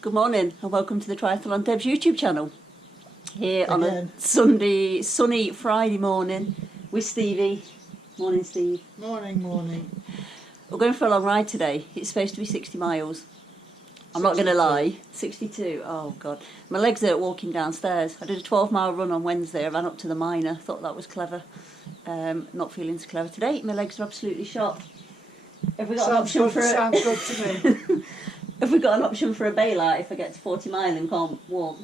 Good morning and welcome to the Triathlon Deb's YouTube channel. Here on a sunny Friday morning with Stevie. Morning, Steve. Morning. We're going for a long ride today. It's supposed to be 60 miles. I'm not going to lie. 62. Oh, God. My legs are walking downstairs. I did a 12-mile run on Wednesday. I ran up to the Minor. Thought that was clever. Not feeling so clever today. My legs are absolutely shot. Have we got an option for sounds good to me. Have we got an option for a bailout if I get to 40 mile and can't walk,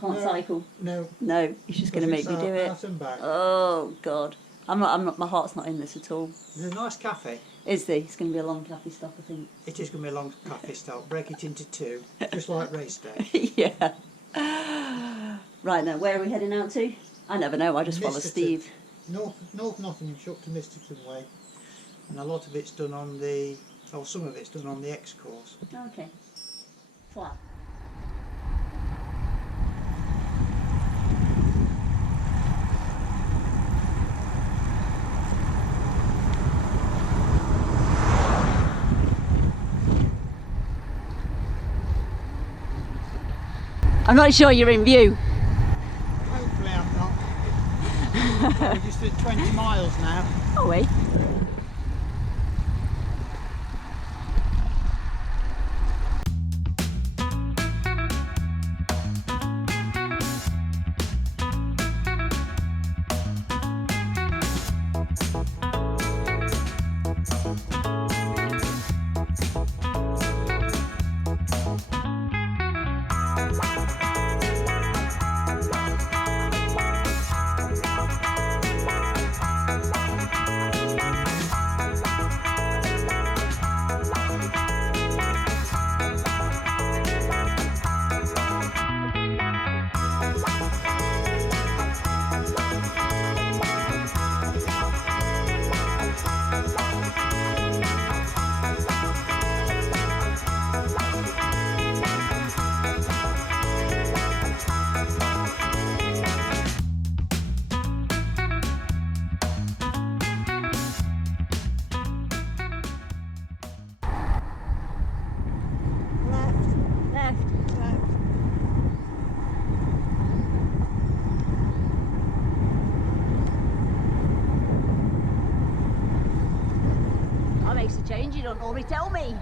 can't cycle? No. No, he's just going to make me do it. Oh, God. I'm not, my heart's not in this at all. There's a nice cafe. Is there? It's going to be a long cafe stop, I think. It is going to be a long cafe stop. Break it into two, just like race day. Yeah. Right now, where are we heading out to? I never know, I just follow Steve. North Nottinghamshire up to Misterton Way. And a lot of it's done on the, or some of it's done on the X course. Okay. Flat. I'm not sure you're in view. Hopefully I'm not. We're just at 20 miles now. Oh, wait. Makes a change, you don't normally tell me.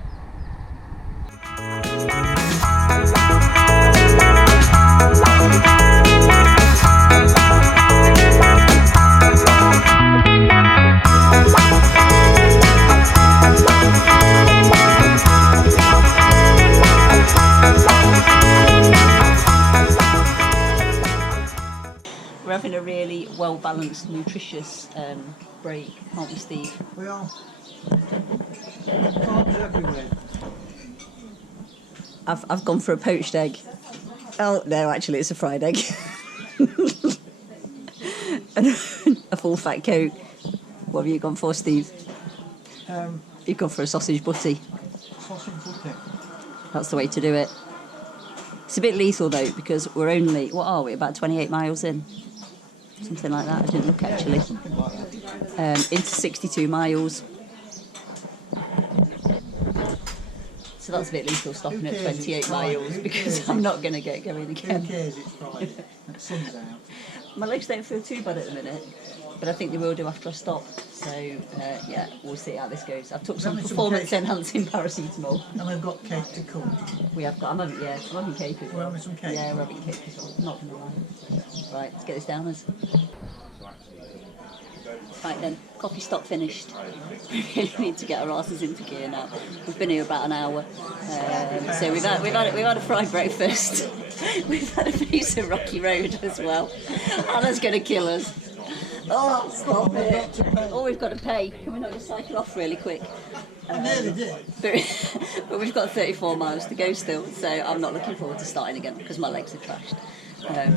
We're having a really well-balanced, nutritious break, aren't we, Steve? We are. Carbs everywhere. I've gone for a poached egg. Oh no, actually it's a fried egg. And a full fat Coke. What have you gone for, Steve? You've gone for a sausage butty. Sausage butty. That's the way to do it. It's a bit lethal though because we're only, what are we, about 28 miles in? Something like that, I didn't look actually. Something like that. Into 62 miles. So that's a bit lethal stopping at 28 miles because I'm not going to get going again. Who cares, it's Friday. The sun's out. My legs don't feel too bad at the minute, but I think they will do after I stop. So yeah, we'll see how this goes. I've took some performance-enhancing paracetamol. And we've got cake to come. We have got. I'm having cake as well. We're having some cake. Yeah, we're having cake as well. Not gonna lie. Right, let's get this down as. Right then, coffee stop finished. We really need to get our asses into gear now. We've been here about an hour, so we've had a fried breakfast. We've had a piece of rocky road as well. Anna's going to kill us. Oh, stop it! Oh, we've got to pay. Can we not just cycle off really quick? I nearly did. But we've got 34 miles to go still, so I'm not looking forward to starting again because my legs are trashed.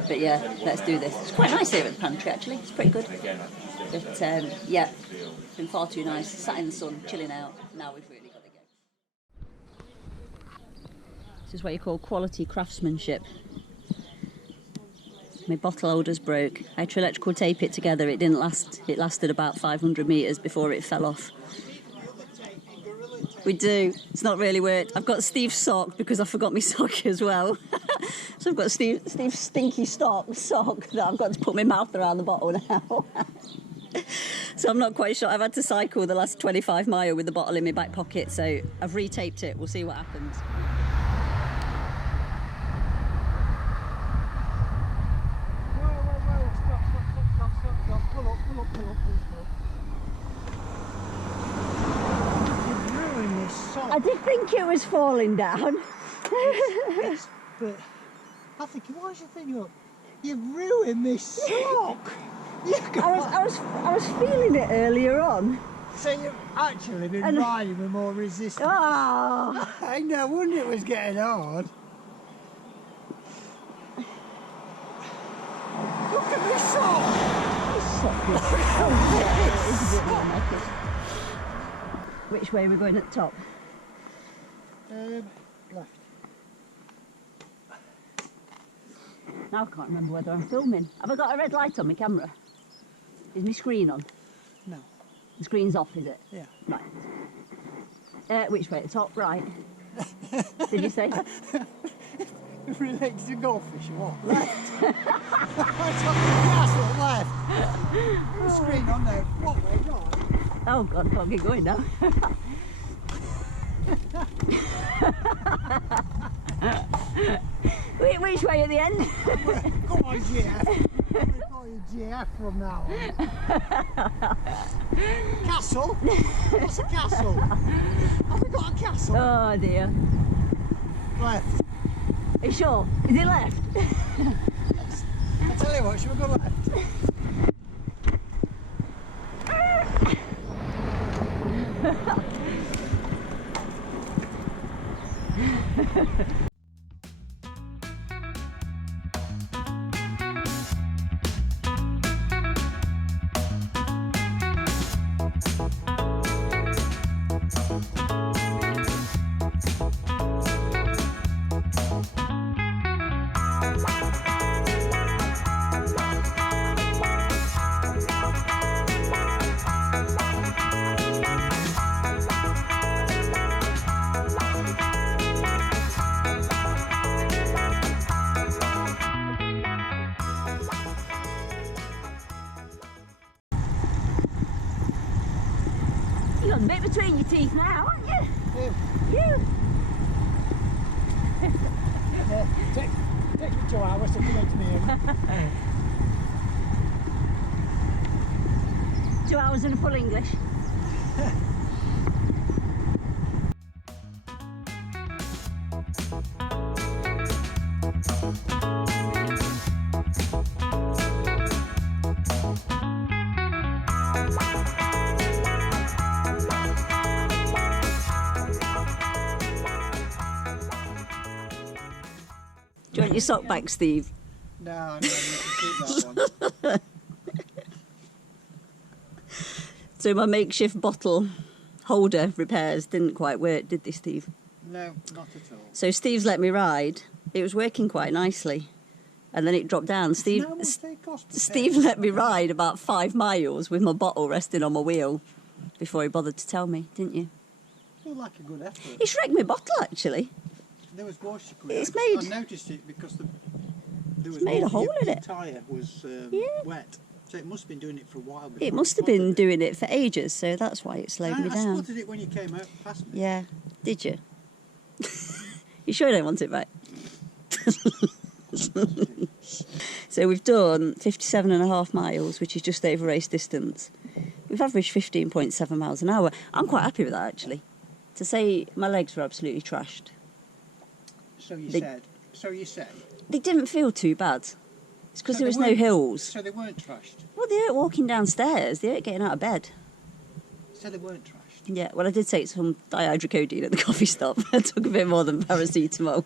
But yeah, let's do this. It's quite nice here at the Pantry actually. It's pretty good. But yeah, it's been far too nice. Sat in the sun, chilling out. Now we've really got to go. This is what you call quality craftsmanship. My bottle holder's broke. I had to electrical tape it together. It didn't last. It lasted about 500 metres before it fell off. Gorilla tape. We do. It's not really worked. I've got Steve's sock because I forgot my sock as well. So I've got Steve's stinky sock that I've got to put my mouth around the bottle now. So I'm not quite sure. I've had to cycle the last 25 mile with the bottle in my back pocket, so I've retaped it. We'll see what happens. Stop. Pull up. You've ruined this sock. I did think it was falling down. But I think, why is your thing up? You've ruined this sock. I was feeling it earlier on. So you've actually been riding with more resistance. Oh. I no wonder it was getting hard. Look at this sock. Which way are we going at the top? Left. Now I can't remember whether I'm filming. Have I got a red light on my camera? Is my screen on? No. The screen's off, is it? Yeah. Right. Which way? The top, right? Did you say? If related to goldfish or what? Left. Yes, left. The screen on there. What way? Right. Oh God, I can't get going now. Which way at the end? Come on, GF. I'm going to call you GF from now on. Castle? What's a castle? Have we got a castle? Oh dear. Left. Are you sure? Is it left? I tell you what, should we go left? You got a bit between your teeth now, haven't you? Yeah. You. Take me 2 hours to come into me. 2 hours in a full English. Do you want your sock back, Steve? No, you can keep that one. So my makeshift bottle holder repairs didn't quite work, did they, Steve? No, not at all. So Steve's let me ride. It was working quite nicely. And then it dropped down. Steve let me ride about 5 miles with my bottle resting on my wheel before he bothered to tell me, didn't you? You like a good effort. It's wrecked my bottle, actually. There was moisture coming It's out. made- I noticed it because there was made a hole in your it. tyre was Yeah. wet. So it must have been doing it for a while. Before It must have been doing it for ages, so that's why it slowed me I down. spotted it when you came out past me. Yeah, did you? You sure you don't want it back? So we've done 57.5 miles, which is just over race distance. We've averaged 15.7 miles an hour. I'm quite happy with that, actually. To say my legs were absolutely trashed. So you say. They didn't feel too bad. It's because So there they was no weren't- hills. So they weren't trashed. Well, they weren't walking downstairs. They weren't getting out of bed. So they weren't trashed. Yeah, well, I did take some dihydrocodeine at the coffee stop. I took a bit more than paracetamol.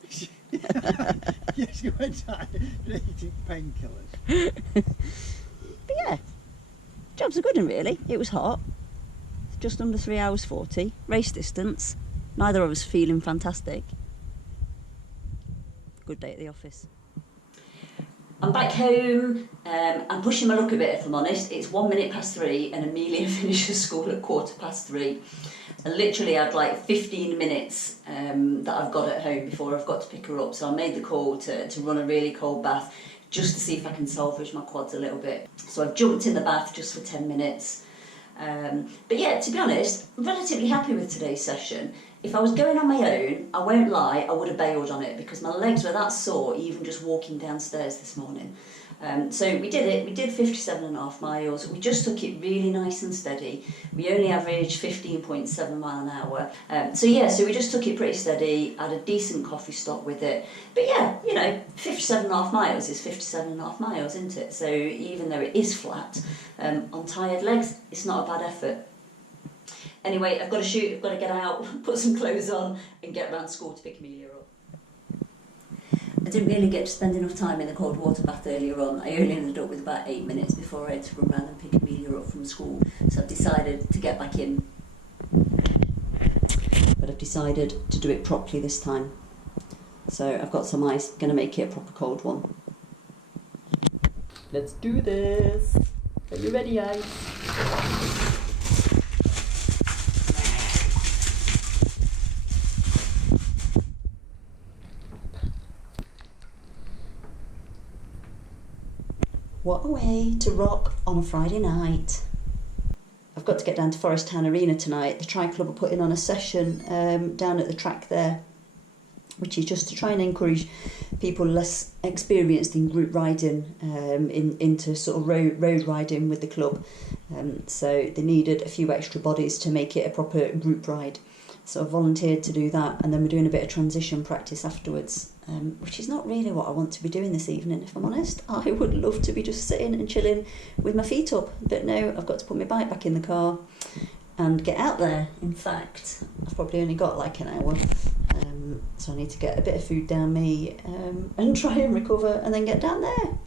Yes, you went out eating painkillers. But yeah, jobs are good and really. It was hot. Just under 3 hours 40. Race distance. Neither of us feeling fantastic. Good day at the office. I'm back home. I'm pushing my luck a bit, if I'm honest. It's 1 minute past 3 and Amelia finishes school at 3:15. I literally had like 15 minutes that I've got at home before I've got to pick her up. So I made the call to run a really cold bath just to see if I can salvage my quads a little bit. So I've jumped in the bath just for 10 minutes. But yeah, to be honest, I'm relatively happy with today's session. If I was going on my own, I won't lie, I would have bailed on it because my legs were that sore even just walking downstairs this morning. So we did it, we did 57.5 miles, we just took it really nice and steady. We only averaged 15.7 mile an hour. So we just took it pretty steady, had a decent coffee stop with it. But yeah, 57.5 miles is 57.5 miles, isn't it? So even though it is flat, on tired legs, it's not a bad effort. Anyway, I've got to shoot, I've got to get out, put some clothes on and get around school to pick Amelia up. I didn't really get to spend enough time in the cold water bath earlier on. I only ended up with about 8 minutes before I had to run around and pick Amelia up from school. So I've decided to get back in. But I've decided to do it properly this time. So I've got some ice, going to make it a proper cold one. Let's do this. Are you ready, Ice? What a way to rock on a Friday night. I've got to get down to Forest Town Arena tonight. The Tri Club are putting on a session down at the track there, which is just to try and encourage people less experienced in group riding into sort of road riding with the club. So they needed a few extra bodies to make it a proper group ride. So I volunteered to do that, and then we're doing a bit of transition practice afterwards, which is not really what I want to be doing this evening, if I'm honest. I would love to be just sitting and chilling with my feet up, but no, I've got to put my bike back in the car and get out there. In fact, I've probably only got like an hour, so I need to get a bit of food down me and try and recover and then get down there.